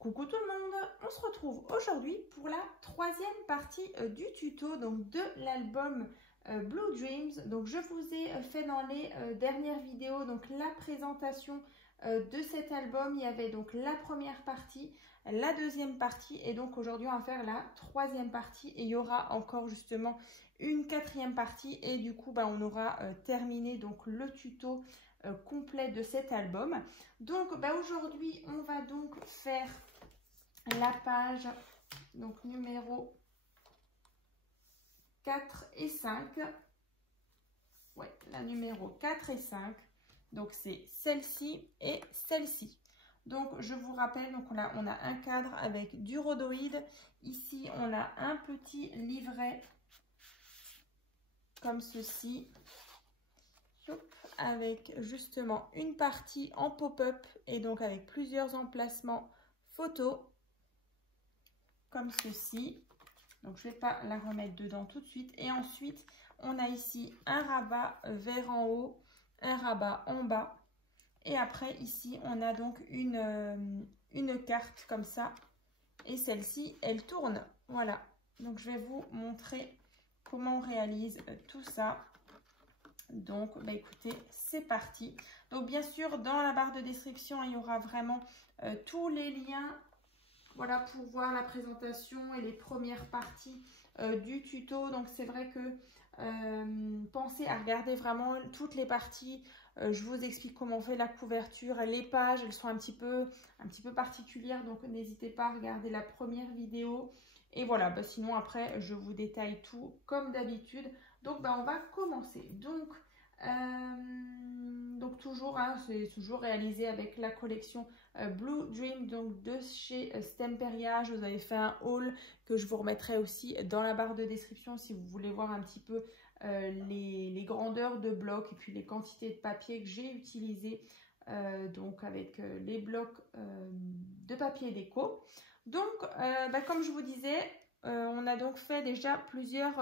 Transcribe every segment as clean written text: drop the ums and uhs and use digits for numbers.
Coucou tout le monde, on se retrouve aujourd'hui pour la troisième partie du tuto donc de l'album Blue Dreams. Donc je vous ai fait dans les dernières vidéos donc la présentation de cet album. Il y avait donc la première partie, la deuxième partie et donc aujourd'hui on va faire la troisième partie et il y aura encore justement une quatrième partie et du coup on aura terminé donc le tuto complet de cet album. Donc aujourd'hui on va donc faire la page donc numéro 4 et 5. Ouais, la numéro 4 et 5. Donc c'est celle-ci et celle-ci. Donc je vous rappelle, donc là on a un cadre avec du rhodoïde. Ici on a un petit livret comme ceci. Avec justement une partie en pop-up et donc avec plusieurs emplacements photos comme ceci. Donc je ne vais pas la remettre dedans tout de suite. Et ensuite on a ici un rabat vers en haut, un rabat en bas. Et après ici on a donc une carte comme ça. Et celle-ci elle tourne. Voilà. Donc je vais vous montrer comment on réalise tout ça. Donc écoutez, c'est parti. Donc bien sûr dans la barre de description il y aura vraiment tous les liens, voilà, pour voir la présentation et les premières parties du tuto. Donc c'est vrai que pensez à regarder vraiment toutes les parties. Je vous explique comment on fait la couverture, les pages elles sont un petit peu particulières, donc n'hésitez pas à regarder la première vidéo. Et voilà, sinon après je vous détaille tout comme d'habitude. Donc on va commencer. Donc toujours, c'est toujours réalisé avec la collection Blue Dream donc de chez Stemperia. Je vous avais fait un haul que je vous remettrai aussi dans la barre de description si vous voulez voir un petit peu les grandeurs de blocs et puis les quantités de papier que j'ai utilisées donc avec les blocs de papier déco. Donc comme je vous disais, on a donc fait déjà plusieurs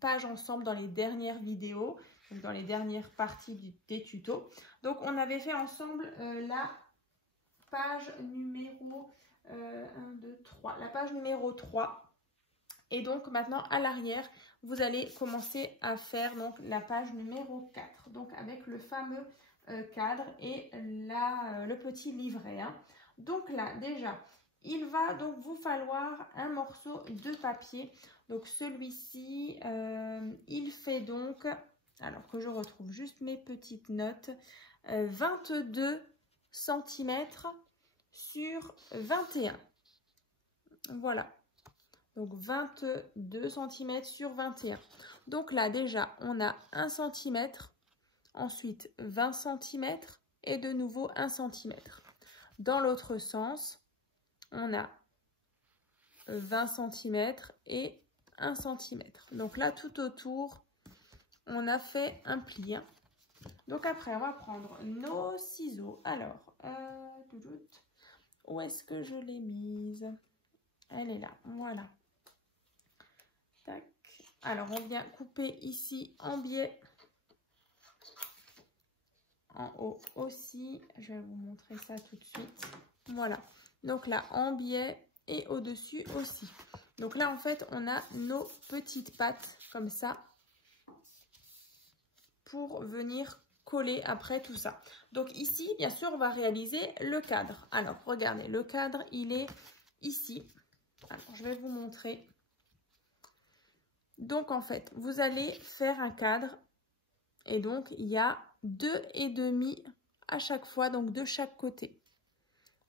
pages ensemble dans les dernières vidéos, dans les dernières parties des tutos. Donc on avait fait ensemble la page numéro 1, 2, 3, la page numéro 3. Et donc maintenant à l'arrière, vous allez commencer à faire donc la page numéro 4. Donc avec le fameux cadre et le petit livret. Donc là déjà, il va donc vous falloir un morceau de papier. Donc celui-ci, il fait donc, alors que je retrouve juste mes petites notes, 22 cm sur 21. Voilà. Donc 22 cm sur 21. Donc là déjà, on a 1 cm, ensuite 20 cm et de nouveau 1 cm. Dans l'autre sens, on a 20 cm et 1 cm. Donc là, tout autour, on a fait un pli. Donc après, on va prendre nos ciseaux. Alors, où est-ce que je l'ai mise? Elle est là, voilà. Tac. Alors, on vient couper ici en biais. En haut aussi. Je vais vous montrer ça tout de suite. Voilà. Donc là, en biais et au-dessus aussi. Donc là, en fait, on a nos petites pattes comme ça pour venir coller après tout ça. Donc ici, bien sûr, on va réaliser le cadre. Alors, regardez, le cadre, il est ici. Alors, je vais vous montrer. Donc, en fait, vous allez faire un cadre et donc, il y a 2,5 à chaque fois, donc de chaque côté.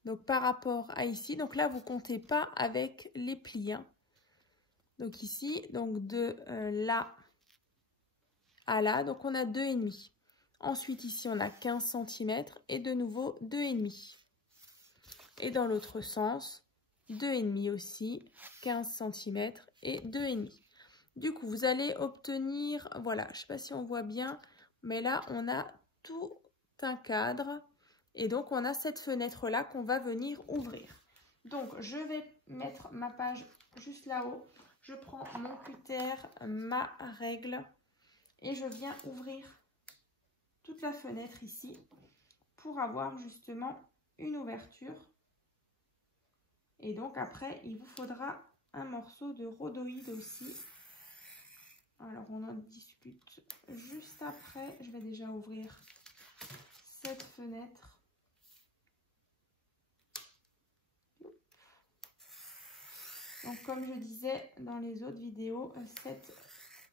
Donc, par rapport à ici, donc là, vous comptez pas avec les plis. Donc ici, donc de là à là, donc on a 2,5. Ensuite, ici, on a 15 cm et de nouveau 2,5. Et dans l'autre sens, 2,5 aussi, 15 cm et 2,5. Du coup, vous allez obtenir, voilà, je ne sais pas si on voit bien, mais là, on a tout un cadre. Et donc, on a cette fenêtre-là qu'on va venir ouvrir. Donc, je vais mettre ma page juste là-haut. Je prends mon cutter, ma règle et je viens ouvrir toute la fenêtre ici pour avoir justement une ouverture Et donc après, il vous faudra un morceau de rhodoïde aussi. Alors on en discute juste après. Je vais déjà ouvrir cette fenêtre. Donc comme je disais dans les autres vidéos, cette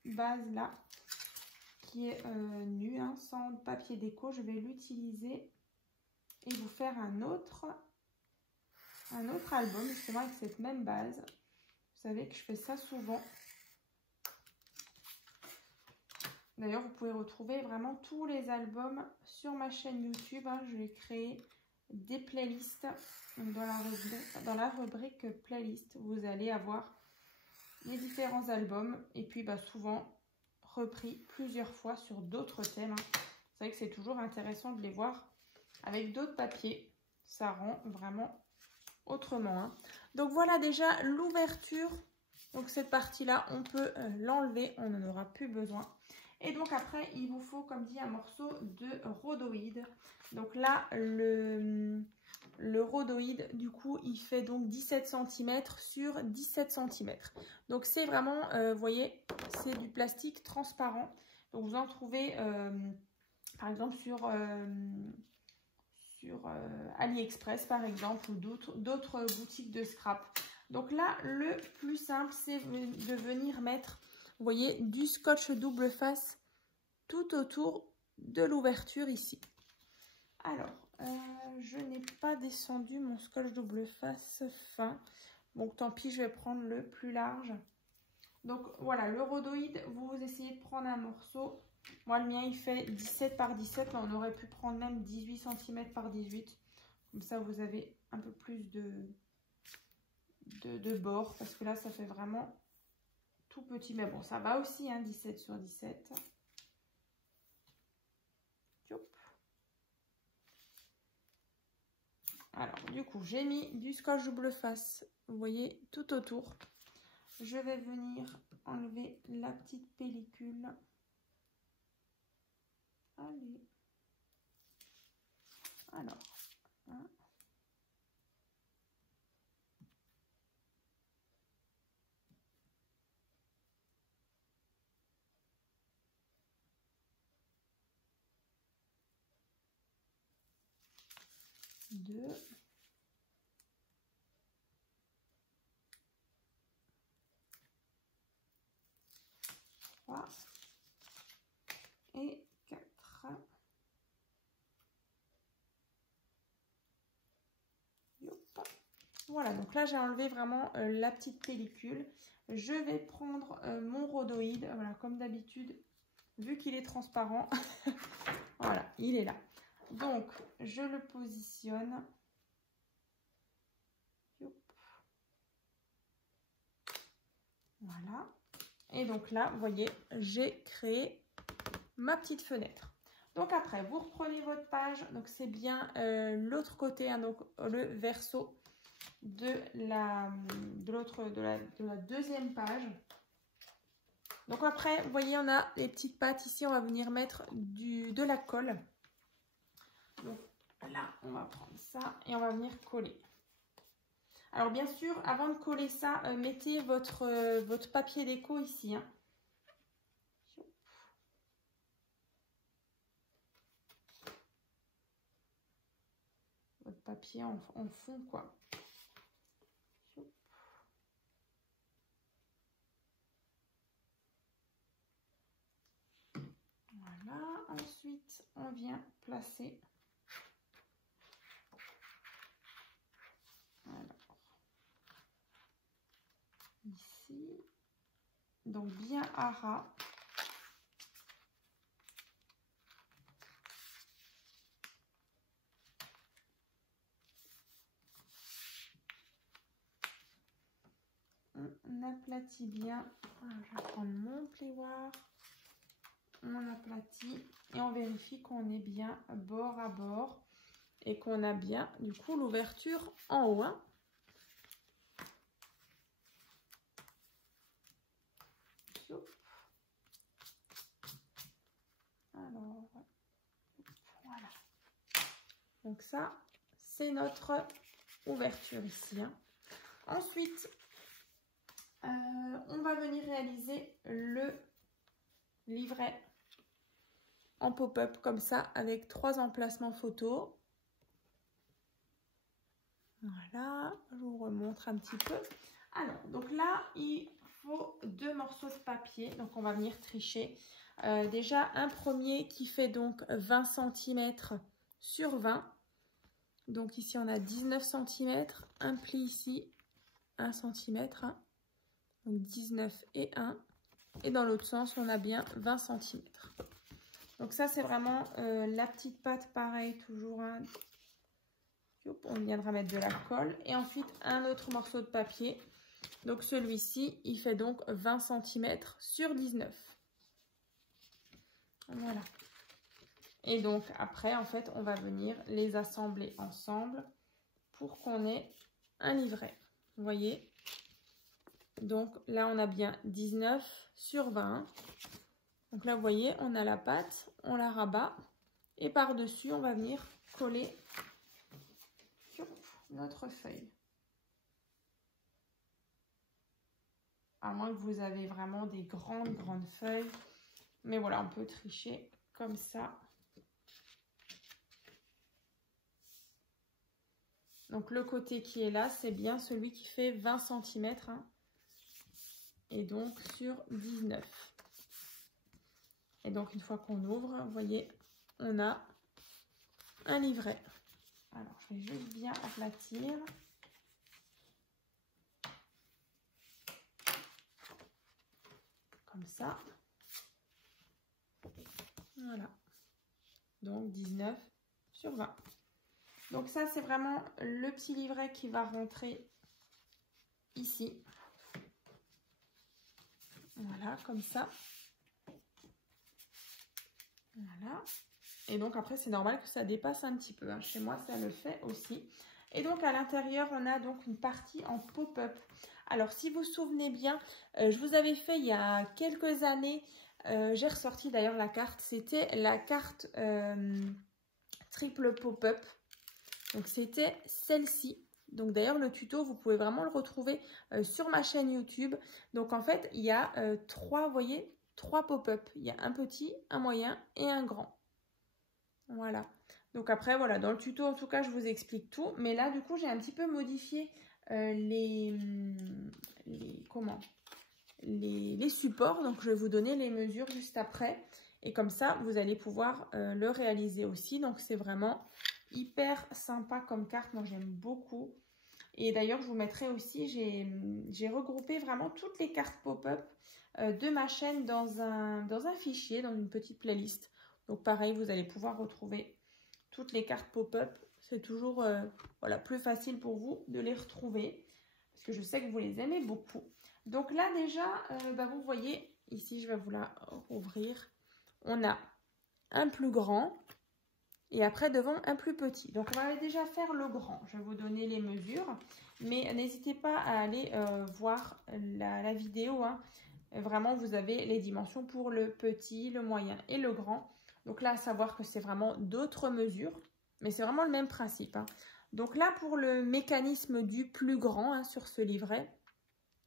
base là qui est nue, hein, sans papier déco, je vais l'utiliser et vous faire un autre album justement avec cette même base. Vous savez que je fais ça souvent. D'ailleurs, vous pouvez retrouver vraiment tous les albums sur ma chaîne YouTube. Hein. Je vais créer des playlists. Donc dans la rubrique playlist, vous allez avoir les différents albums. Et puis souvent repris plusieurs fois sur d'autres thèmes. Hein. C'est vrai que c'est toujours intéressant de les voir avec d'autres papiers. Ça rend vraiment autrement. Hein. Donc voilà déjà l'ouverture. Donc cette partie-là, on peut l'enlever. On n'en aura plus besoin. Et donc après, il vous faut, comme dit, un morceau de rhodoïde. Donc là, le rhodoïde, du coup, il fait donc 17 cm sur 17 cm. Donc c'est vraiment, vous voyez, c'est du plastique transparent. Donc vous en trouvez, par exemple, sur AliExpress, par exemple, ou d'autres boutiques de scrap. Donc là, le plus simple, c'est de venir mettre, vous voyez, du scotch double face tout autour de l'ouverture ici. Alors, je n'ai pas descendu mon scotch double face fin. Donc, tant pis, je vais prendre le plus large. Donc, voilà, le rhodoïde, vous essayez de prendre un morceau. Moi, le mien, il fait 17 par 17. Mais on aurait pu prendre même 18 cm par 18. Comme ça, vous avez un peu plus de bord. Parce que là, ça fait vraiment tout petit. Mais bon, ça va aussi, hein, 17 sur 17. Alors, du coup, j'ai mis du scotch double face, vous voyez, tout autour. Je vais venir enlever la petite pellicule. Allez. Alors, hein. Deux. Trois. Et 4. Voilà, donc là j'ai enlevé vraiment la petite pellicule. Je vais prendre mon rhodoïde, voilà, comme d'habitude, vu qu'il est transparent. Voilà, il est là. Donc, je le positionne. Voilà. Et donc là, vous voyez, j'ai créé ma petite fenêtre. Donc après, vous reprenez votre page. Donc c'est bien l'autre côté, hein, donc le verso de la deuxième page. Donc après, vous voyez, on a les petites pattes ici. On va venir mettre de la colle. Donc là, on va prendre ça et on va venir coller. Alors bien sûr, avant de coller ça, mettez votre papier déco ici. Hein. Votre papier en fond, quoi. Voilà, ensuite on vient placer. Alors, ici, donc bien à ras. On aplatit bien. Alors, je vais prendre mon plioir. On aplatit et on vérifie qu'on est bien bord à bord et qu'on a bien du coup l'ouverture en haut. Hein. Alors, voilà. Donc ça, c'est notre ouverture ici. Hein. Ensuite, on va venir réaliser le livret en pop-up comme ça avec 3 emplacements photos. Voilà, je vous remontre un petit peu. Alors, donc là, il faut 2 morceaux de papier. Donc, on va venir tricher. Déjà, un premier qui fait donc 20 cm sur 20. Donc, ici, on a 19 cm. Un pli ici, 1 cm. Hein. Donc, 19 et 1. Et dans l'autre sens, on a bien 20 cm. Donc, ça, c'est vraiment la petite patte. Pareil, toujours un... On viendra mettre de la colle. Et ensuite, un autre morceau de papier. Donc, celui-ci, il fait donc 20 cm sur 19. Voilà. Et donc, après, en fait, on va venir les assembler ensemble pour qu'on ait un livret. Vous voyez? Donc, là, on a bien 19 sur 20. Donc là, vous voyez, on a la patte, on la rabat. Et par-dessus, on va venir coller notre feuille. À moins que vous avez vraiment des grandes feuilles. Mais voilà, on peut tricher comme ça. Donc le côté qui est là, c'est bien celui qui fait 20 cm. Hein, et donc sur 19. Et donc une fois qu'on ouvre, vous voyez, on a un livret. Alors, je vais juste bien aplatir. Comme ça. Voilà. Donc, 19 sur 20. Donc, ça, c'est vraiment le petit livret qui va rentrer ici. Voilà, comme ça. Voilà. Et donc après, c'est normal que ça dépasse un petit peu. Hein. Chez moi, ça le fait aussi. Et donc, à l'intérieur, on a donc une partie en pop-up. Alors, si vous vous souvenez bien, je vous avais fait il y a quelques années, j'ai ressorti d'ailleurs la carte. C'était la carte triple pop-up. Donc, c'était celle-ci. Donc, d'ailleurs, le tuto, vous pouvez vraiment le retrouver sur ma chaîne YouTube. Donc, en fait, il y a 3, vous voyez, 3 pop-up. Il y a un petit, un moyen et un grand. Voilà. Donc après, voilà, dans le tuto, en tout cas, je vous explique tout. Mais là, du coup, j'ai un petit peu modifié les supports. Donc, je vais vous donner les mesures juste après. Et comme ça, vous allez pouvoir le réaliser aussi. Donc, c'est vraiment hyper sympa comme carte. Moi, j'aime beaucoup. Et d'ailleurs, je vous mettrai aussi, j'ai regroupé vraiment toutes les cartes pop-up de ma chaîne dans un fichier, dans une petite playlist. Donc pareil, vous allez pouvoir retrouver toutes les cartes pop-up. C'est toujours voilà, plus facile pour vous de les retrouver. Parce que je sais que vous les aimez beaucoup. Donc là déjà, vous voyez, ici je vais vous la rouvrir. On a un plus grand et après devant un plus petit. Donc on va déjà faire le grand. Je vais vous donner les mesures. Mais n'hésitez pas à aller voir la vidéo. Hein. Vraiment, vous avez les dimensions pour le petit, le moyen et le grand. Donc là, à savoir que c'est vraiment d'autres mesures, mais c'est vraiment le même principe. Hein. Donc là, pour le mécanisme du plus grand hein, sur ce livret,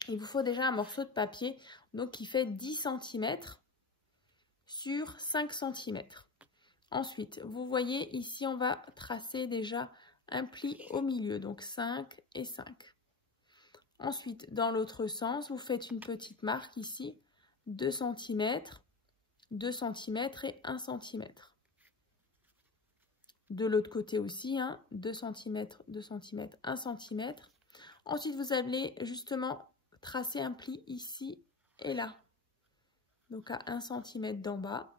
il vous faut déjà un morceau de papier donc qui fait 10 cm sur 5 cm. Ensuite, vous voyez ici, on va tracer déjà un pli au milieu, donc 5 et 5. Ensuite, dans l'autre sens, vous faites une petite marque ici, 2 cm, 2 cm et 1 cm. De l'autre côté aussi, hein, 2 cm, 2 cm, 1 cm. Ensuite, vous allez justement tracer un pli ici et là. Donc à 1 cm d'en bas,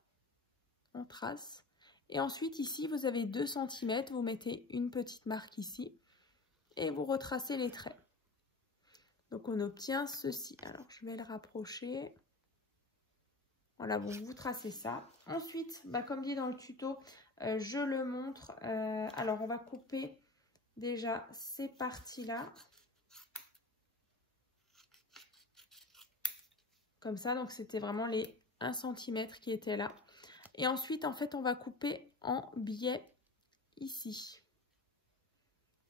on trace. Et ensuite, ici, vous avez 2 cm, vous mettez une petite marque ici et vous retracez les traits. Donc, on obtient ceci. Alors, je vais le rapprocher. Voilà, bon, vous tracez ça. Ensuite, comme dit dans le tuto, je le montre. Alors, on va couper déjà ces parties-là. Comme ça, donc c'était vraiment les 1 cm qui étaient là. Et ensuite, en fait, on va couper en biais ici.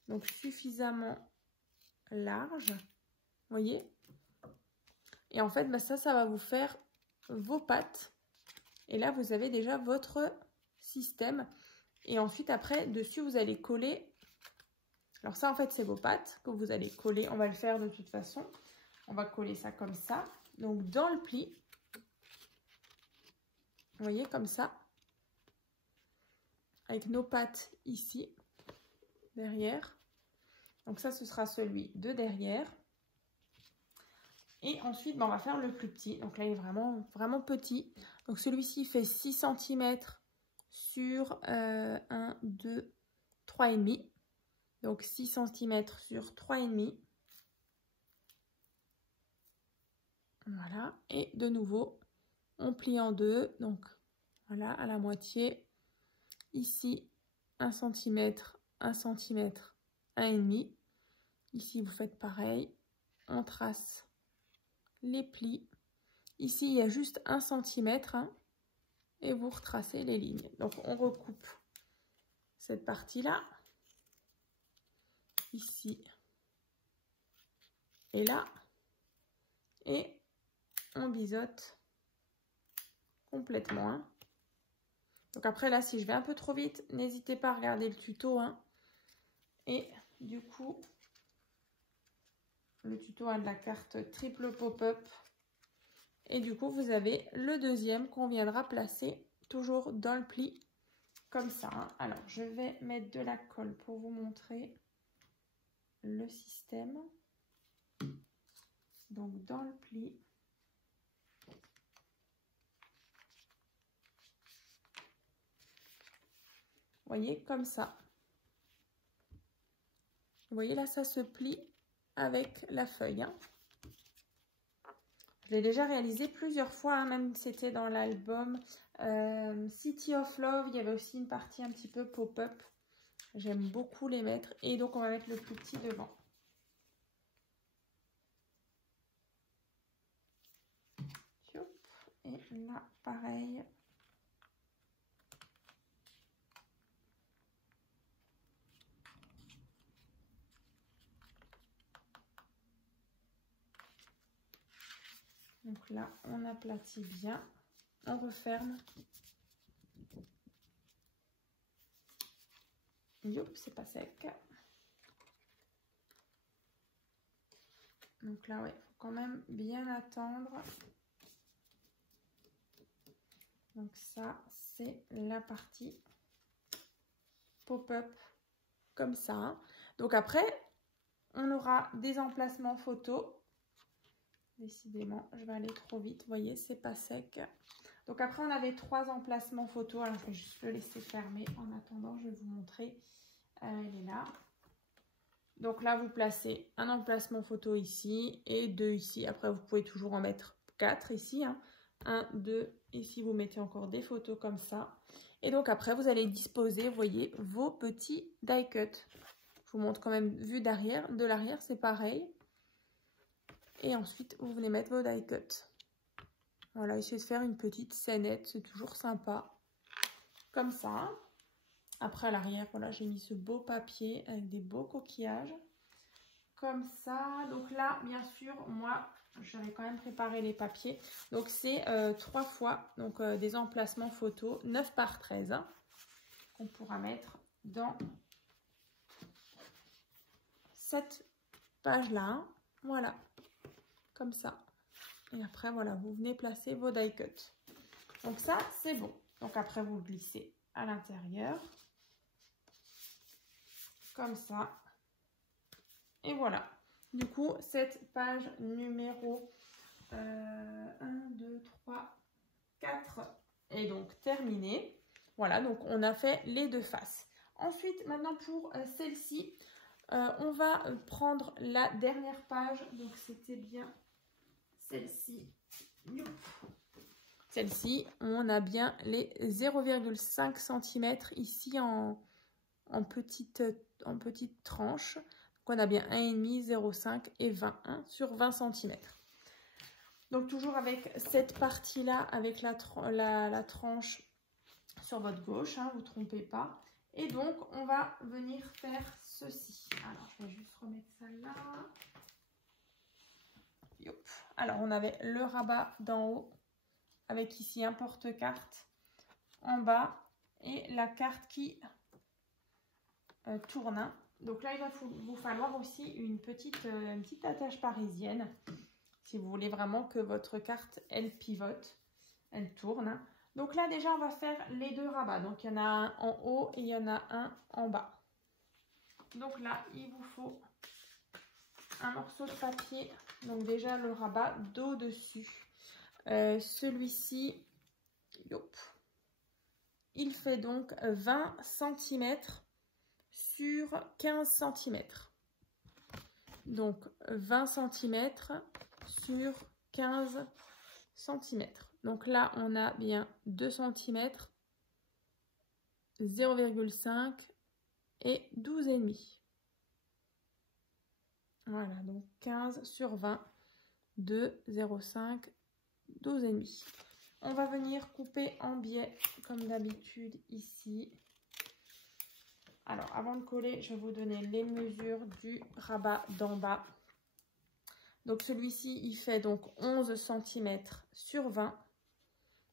Donc, suffisamment large. Vous voyez? Et en fait, bah, ça va vous faire vos pattes. Et là, vous avez déjà votre système. Et ensuite, après, dessus, vous allez coller. Alors ça, en fait, c'est vos pattes que vous allez coller. On va le faire de toute façon. On va coller ça comme ça. Donc, dans le pli, vous voyez, comme ça. Avec nos pattes ici, derrière. Donc ça, ce sera celui de derrière. Et ensuite, ben, on va faire le plus petit. Donc là, il est vraiment, vraiment petit. Donc celui-ci fait 6 cm sur 1, 2, 3,5. Donc 6 cm sur 3,5. Voilà. Et de nouveau, on plie en deux. Donc voilà, à la moitié. Ici, 1 cm, 1 cm, 1,5. Ici, vous faites pareil. On trace les plis. Ici, il y a juste 1 cm hein, et vous retracez les lignes. Donc, on recoupe cette partie-là, ici et là, et on biseaute complètement. Hein. Donc après, là, si je vais un peu trop vite, n'hésitez pas à regarder le tuto. Hein. Et du coup, le tuto a de la carte triple pop-up. Et du coup, vous avez le deuxième qu'on viendra placer toujours dans le pli, comme ça. Hein. Alors, je vais mettre de la colle pour vous montrer le système. Donc, dans le pli. Vous voyez, comme ça. Vous voyez, là, ça se plie avec la feuille. Hein. Je l'ai déjà réalisé plusieurs fois, hein, même c'était dans l'album City of Love. Il y avait aussi une partie un petit peu pop-up. J'aime beaucoup les mettre. Et donc, on va mettre le plus petit devant. Et là, pareil. Donc là, on aplatit bien. On referme. Youp, c'est pas sec. Donc là, ouais, il faut quand même bien attendre. Donc ça, c'est la partie pop-up comme ça. Donc après, on aura des emplacements photos. Décidément, je vais aller trop vite. Vous voyez, c'est pas sec. Donc après, on avait 3 emplacements photos. Alors, je vais juste le laisser fermer. En attendant, je vais vous montrer. Elle est là. Donc là, vous placez un emplacement photo ici et 2 ici. Après, vous pouvez toujours en mettre 4 ici. Hein. 1, 2. Ici, vous mettez encore des photos comme ça. Et donc après, vous allez disposer, vous voyez, vos petits die cut. Je vous montre quand même vue d'arrière. De l'arrière, c'est pareil. Et ensuite, vous venez mettre vos die cut. Voilà, essayez de faire une petite scénette. C'est toujours sympa. Comme ça. Après, à l'arrière, voilà, j'ai mis ce beau papier avec des beaux coquillages. Comme ça. Donc là, bien sûr, moi, j'avais quand même préparé les papiers. Donc, c'est 3 fois donc, des emplacements photos, 9 par 13, hein, qu'on pourra mettre dans cette page-là. Hein. Voilà, comme ça. Et après, voilà, vous venez placer vos die cut. Donc ça, c'est bon. Donc après, vous glissez à l'intérieur. Comme ça. Et voilà. Du coup, cette page numéro 1, 2, 3, 4 est donc terminée. Voilà, donc on a fait les deux faces. Ensuite, maintenant pour celle-ci, on va prendre la dernière page. Donc c'était bien celle-ci. Celle-ci, on a bien les 0,5 cm ici en petite tranche. Donc on a bien 1,5, 0,5 et 21 sur 20 cm. Donc toujours avec cette partie-là, avec la tranche sur votre gauche, hein, vous ne trompez pas. Et donc, on va venir faire ceci. Alors, je vais juste remettre ça là. Yop. Alors, on avait le rabat d'en haut avec ici un porte-carte en bas et la carte qui tourne. Donc là, il va vous falloir aussi une petite attache parisienne si vous voulez vraiment que votre carte, elle pivote, elle tourne. Donc là, déjà, on va faire les deux rabats. Donc, il y en a un en haut et il y en a un en bas. Donc là, il vous faut un morceau de papier. Donc déjà, le rabat d'au-dessus. Celui-ci, il fait donc 20 cm sur 15 cm. Donc 20 cm sur 15 cm. Donc là, on a bien 2 cm, 0,5 et 12,5. Voilà, donc 15 sur 20, 2, 0,5, 12,5. On va venir couper en biais comme d'habitude ici. Alors, avant de coller, je vais vous donner les mesures du rabat d'en bas. Donc, celui-ci, il fait donc 11 cm sur 20.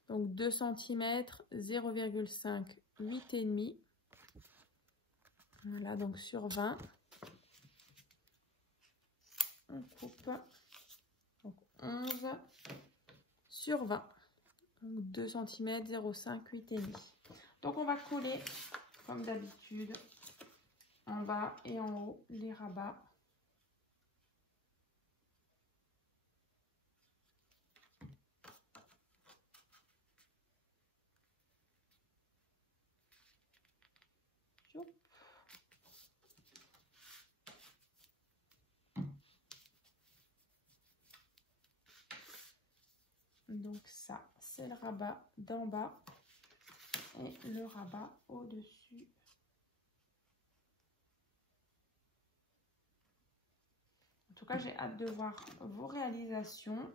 Donc, 2 cm, 0,5, 8,5. Voilà, donc sur 20. On coupe. Donc, 11 sur 20. Donc, 2 cm, 0,5, 8,5. Donc, on va coller, comme d'habitude, en bas et en haut, les rabats. Donc ça, c'est le rabat d'en bas et le rabat au-dessus. En tout cas, j'ai hâte de voir vos réalisations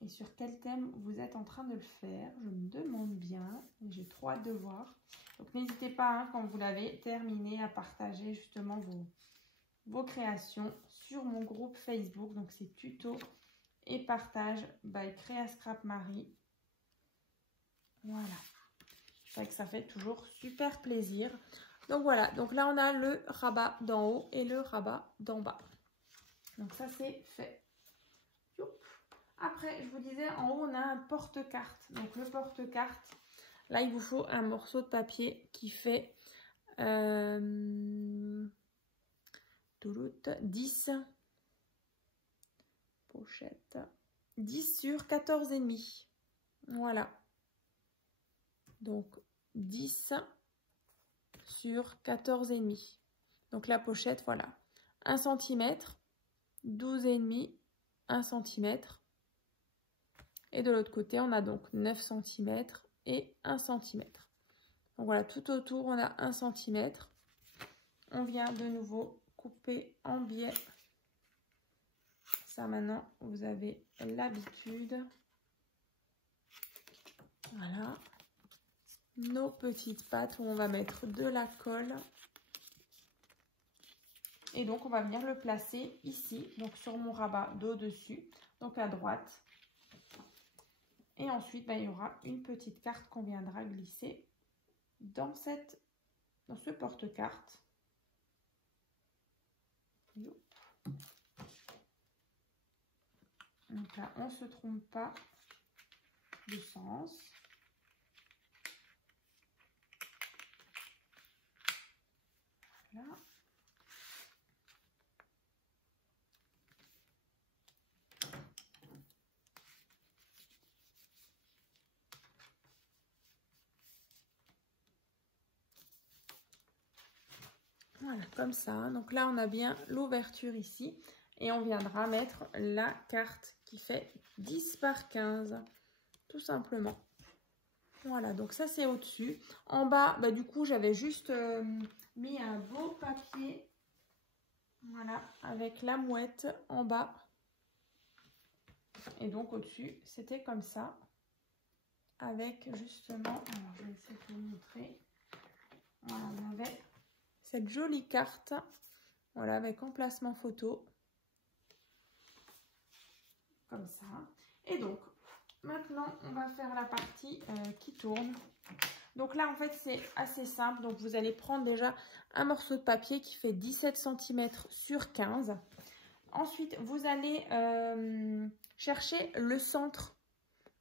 et sur quel thème vous êtes en train de le faire. Je me demande bien et j'ai trop hâte de voir. Donc n'hésitez pas, hein, quand vous l'avez terminé, à partager justement vos créations sur mon groupe Facebook. Donc c'est tuto et partage by Créa Scrap Marie. Voilà. C'est vrai que ça fait toujours super plaisir. Donc voilà, donc là on a le rabat d'en haut et le rabat d'en bas. Donc ça c'est fait. Après, je vous disais, en haut on a un porte-carte. Donc le porte-carte, là il vous faut un morceau de papier qui fait 10 pochette, 10 sur 14,5. Voilà. Donc 10 sur 14,5. Donc la pochette, voilà. 1 cm, 12,5, 1 cm. Et de l'autre côté, on a donc 9 cm et 1 cm. Donc voilà, tout autour, on a 1 cm. On vient de nouveau couper en biais. Ça, maintenant, vous avez l'habitude. Voilà. Nos petites pattes où on va mettre de la colle. Et donc, on va venir le placer ici, donc sur mon rabat d'au-dessus, donc à droite. Et ensuite, il y aura une petite carte qu'on viendra glisser dans ce porte-carte. Donc là, on ne se trompe pas de sens. Voilà. Voilà, comme ça. Donc là, on a bien l'ouverture ici. Et on viendra mettre la carte qui fait 10 par 15. Tout simplement. Voilà, donc ça, c'est au-dessus. En bas, du coup, j'avais juste mis un beau papier. Voilà, avec la mouette en bas. Et donc, au-dessus, c'était comme ça. Avec justement, alors je vais essayer de vous montrer. Voilà, on avait cette jolie carte. Voilà, avec emplacement photo. Comme ça. Et donc, maintenant, on va faire la partie qui tourne. Donc là, en fait, c'est assez simple. Donc, vous allez prendre déjà un morceau de papier qui fait 17 cm sur 15. Ensuite, vous allez chercher le centre.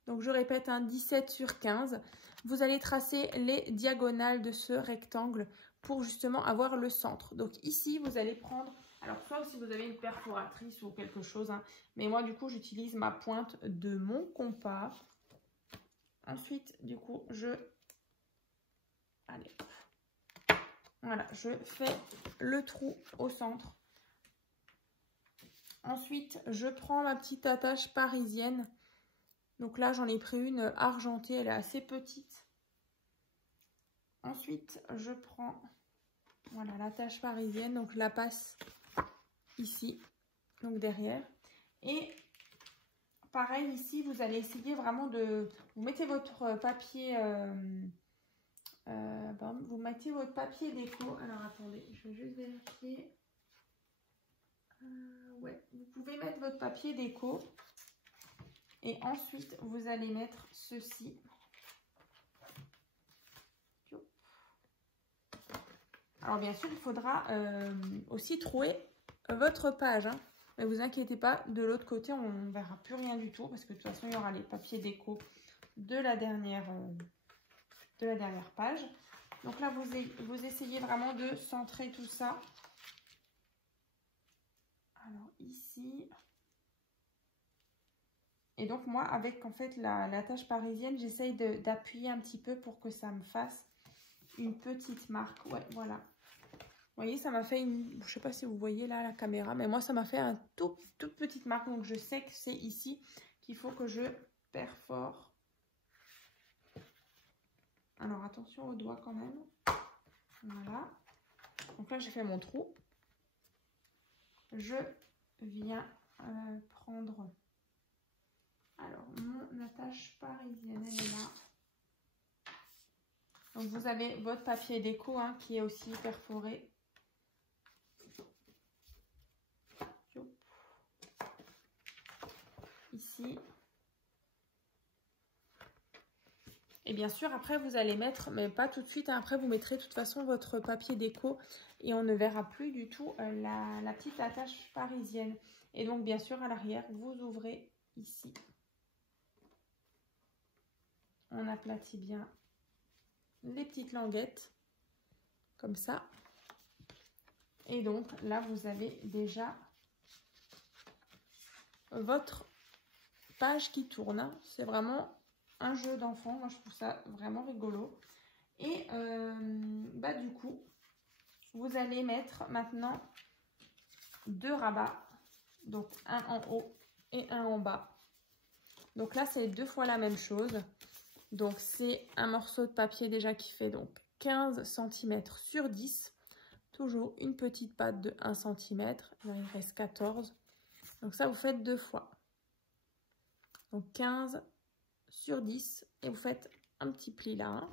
Donc, je répète, 17 sur 15. Vous allez tracer les diagonales de ce rectangle pour justement avoir le centre. Donc, ici, vous allez prendre... Alors, soit si vous avez une perforatrice ou quelque chose, hein, mais moi, du coup, j'utilise ma pointe de mon compas. Ensuite, du coup, allez, voilà, je fais le trou au centre. Ensuite, je prends ma petite attache parisienne. Donc là, j'en ai pris une argentée, elle est assez petite. Ensuite, je prends, voilà, l'attache parisienne, donc je la passe ici, donc derrière. Et pareil, ici, vous allez essayer vraiment de... Vous mettez votre papier... vous mettez votre papier déco. Alors, attendez, je vais juste vérifier. Ouais, vous pouvez mettre votre papier déco. Et ensuite, vous allez mettre ceci. Alors, bien sûr, il faudra aussi trouer votre page. Hein. Mais vous inquiétez pas, de l'autre côté, on ne verra plus rien du tout. Parce que de toute façon, il y aura les papiers déco de la dernière page. Donc là, vous essayez vraiment de centrer tout ça. Alors, ici... Et donc, moi, avec en fait la tâche parisienne, j'essaye d'appuyer un petit peu pour que ça me fasse une petite marque. Ouais, voilà. Vous voyez, ça m'a fait une... Je ne sais pas si vous voyez là la caméra, mais moi, ça m'a fait une toute petite marque. Donc, je sais que c'est ici qu'il faut que je perfore. Alors, attention aux doigts quand même. Voilà. Donc là, j'ai fait mon trou. Je viens prendre... Alors, mon attache parisienne, elle est là. Donc, vous avez votre papier déco hein, qui est aussi perforé. Ici. Et bien sûr, après, vous allez mettre, mais pas tout de suite, hein, après, vous mettrez de toute façon votre papier déco et on ne verra plus du tout la petite attache parisienne. Et donc, bien sûr, à l'arrière, vous ouvrez ici. On aplatit bien les petites languettes, comme ça. Et donc, là, vous avez déjà votre page qui tourne. C'est vraiment un jeu d'enfant. Moi, je trouve ça vraiment rigolo. Et du coup, vous allez mettre maintenant 2 rabats. Donc, un en haut et un en bas. Donc là, c'est 2 fois la même chose. Donc, c'est un morceau de papier déjà qui fait donc 15 cm sur 10. Toujours une petite patte de 1 cm. Là, il reste 14. Donc ça, vous faites 2 fois. Donc 15 sur 10. Et vous faites un petit pli là.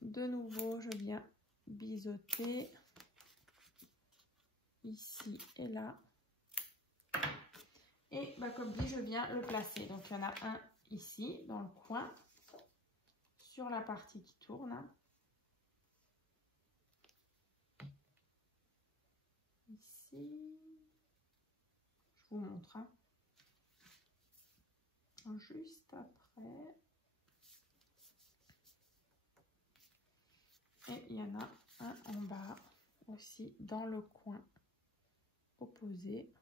De nouveau, je viens biseauter. Ici et là. Et comme dit, je viens le placer. Donc il y en a un ici, dans le coin. Sur la partie qui tourne. Ici. Je vous montre. Hein. Juste après. Et il y en a un en bas aussi dans le coin opposé.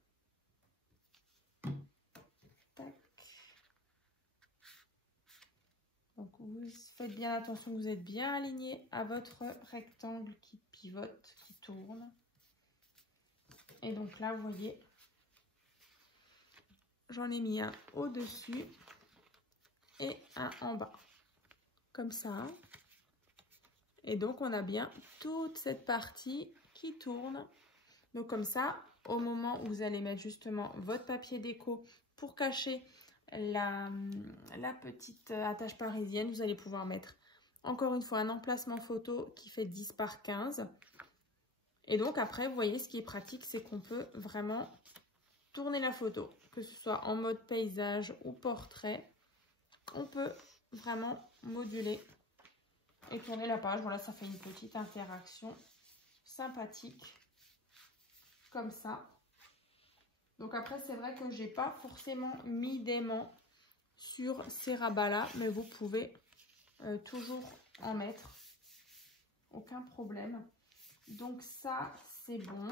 Tac. Donc vous faites bien attention, vous êtes bien aligné à votre rectangle qui pivote, qui tourne. Et donc là, vous voyez, j'en ai mis un au-dessus et un en bas. Comme ça. Et donc, on a bien toute cette partie qui tourne. Donc, comme ça, au moment où vous allez mettre justement votre papier déco pour cacher la petite attache parisienne, vous allez pouvoir mettre Encore une fois, un emplacement photo qui fait 10 par 15. Et donc après, vous voyez, ce qui est pratique, c'est qu'on peut vraiment tourner la photo, que ce soit en mode paysage ou portrait. On peut vraiment moduler et tourner la page. Voilà, ça fait une petite interaction sympathique comme ça. Donc après, c'est vrai que j'ai pas forcément mis d'aimant sur ces rabats là, mais vous pouvez toujours en mettre, aucun problème. Donc ça, c'est bon.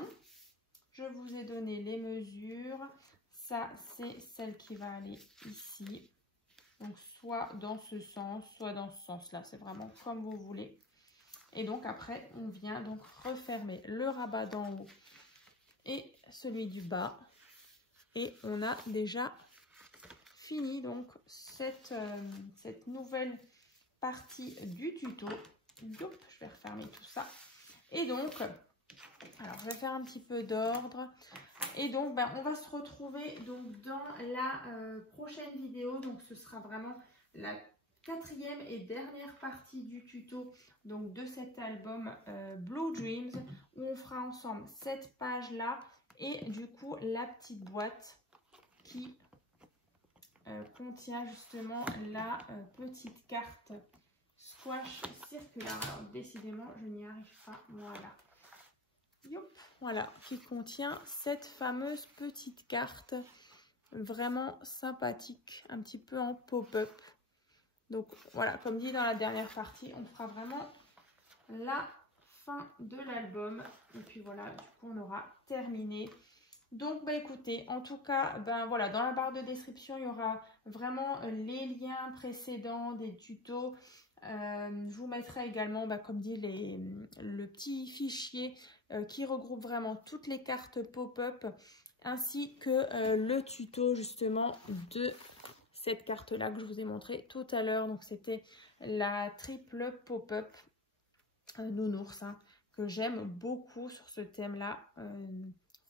Je vous ai donné les mesures. Ça, c'est celle qui va aller ici. Donc soit dans ce sens, soit dans ce sens-là. C'est vraiment comme vous voulez. Et donc après, on vient donc refermer le rabat d'en haut et celui du bas. Et on a déjà fini donc cette nouvelle partie du tuto. Youp, je vais refermer tout ça. Et donc, alors je vais faire un petit peu d'ordre. Et donc, on va se retrouver donc dans la prochaine vidéo. Donc, ce sera vraiment la 4e et dernière partie du tuto donc de cet album Blue Dreams, où on fera ensemble cette page-là et du coup la petite boîte qui contient justement la petite carte squash circulaire. Alors, décidément, je n'y arrive pas. Voilà. Youp. Voilà, qui contient cette fameuse petite carte vraiment sympathique, un petit peu en pop-up. Donc voilà, comme dit dans la dernière partie, on fera vraiment la fin de l'album. Et puis voilà, du coup, on aura terminé. Donc, écoutez, en tout cas, voilà, dans la barre de description, il y aura vraiment les liens précédents des tutos. Je vous mettrai également, comme dit, le petit fichier qui regroupe vraiment toutes les cartes pop-up, ainsi que le tuto justement de cette carte-là que je vous ai montré tout à l'heure. Donc, c'était la triple pop-up nounours, hein, que j'aime beaucoup sur ce thème-là.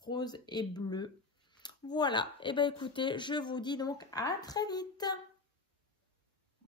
Rose et bleu. Voilà, et écoutez, je vous dis donc à très vite.